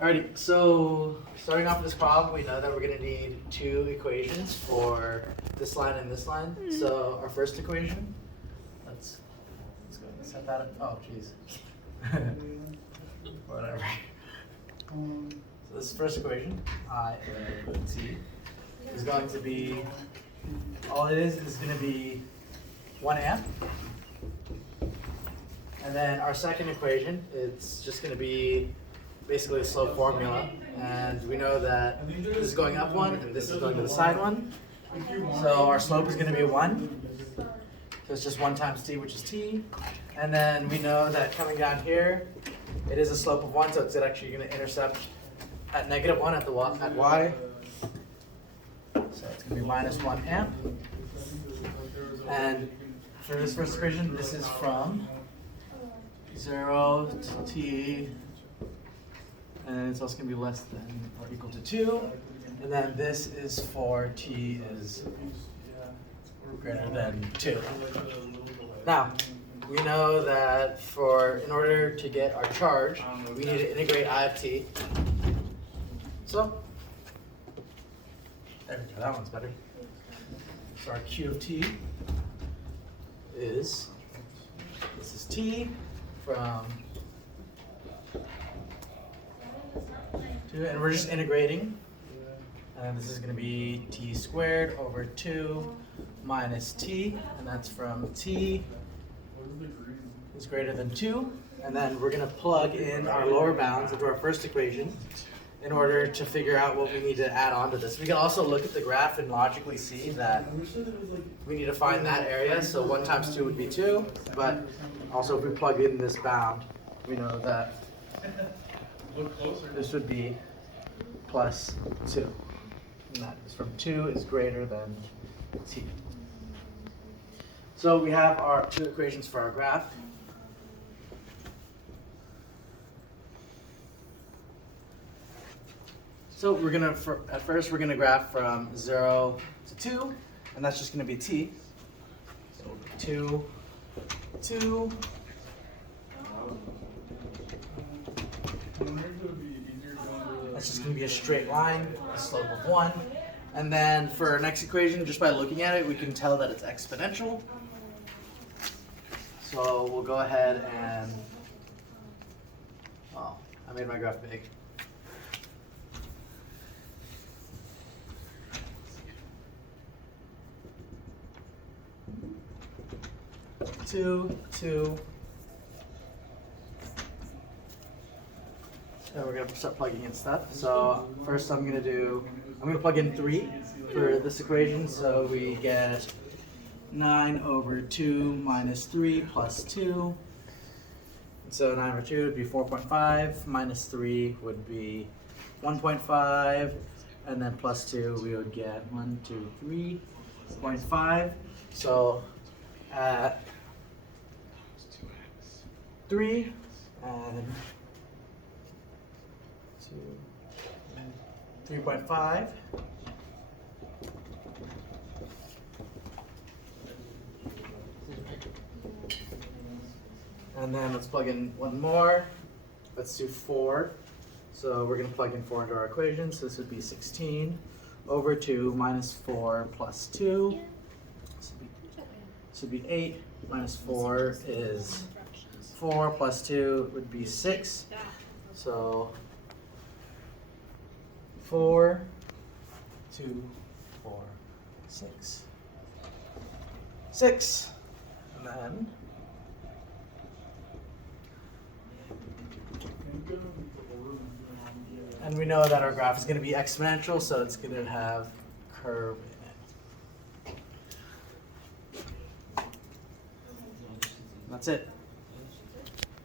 Alrighty, so starting off with this problem, we know that we're going to need two equations for this line and this line. So our first equation, let's go and set that up. Oh, jeez. Whatever. So this first equation, I of t, is going to be, all it is going to be 1 amp. And then our second equation, it's just going to be basically a slope formula, and we know that this is going up 1 and this is going to the side 1. So our slope is going to be 1. So it's just 1 times t, which is t. And then we know that coming down here, it is a slope of 1, so it's actually going to intercept at -1 at y. So it's going to be -1 amp. And for this first equation, this is from 0 to t. And it's also going to be less than or equal to 2. And then this is for t is greater than 2. Now, we know that in order to get our charge, we need to integrate I of t. So, there we go, that one's better. So our q of t is, this is t from, and we're just integrating, and this is going to be t squared over 2 minus t, and that's from t is greater than 2, and then we're going to plug in our lower bounds into our first equation in order to figure out what we need to add on to this. We can also look at the graph and logically see that we need to find that area, so 1 times 2 would be 2, but also if we plug in this bound, we know that this would be plus 2. And that is from 2 is greater than t. So we have our two equations for our graph. So we're going to, at first we're going to graph from 0 to 2, and that's just going to be t. So 2, 2. That's just going to be a straight line, a slope of 1. And then for our next equation, just by looking at it, we can tell that it's exponential. So we'll go ahead and, oh, I made my graph big. Two, 2. And we're going to start plugging in stuff. So first I'm going to plug in 3 for this equation. So we get 9 over 2 minus 3 plus 2. So 9 over 2 would be 4.5, minus 3 would be 1.5, and then plus 2 we would get 1, 2, 3.5. So at 3 and 3.5. And then let's plug in one more. Let's do 4. So we're going to plug in 4 into our equation. So this would be 16 over 2 minus 4 plus 2. This would be 8 minus 4 is 4 plus 2 would be 6. So 4, 2, 4, 6. 6. And then we know that our graph is going to be exponential, so it's going to have curve in it. That's it.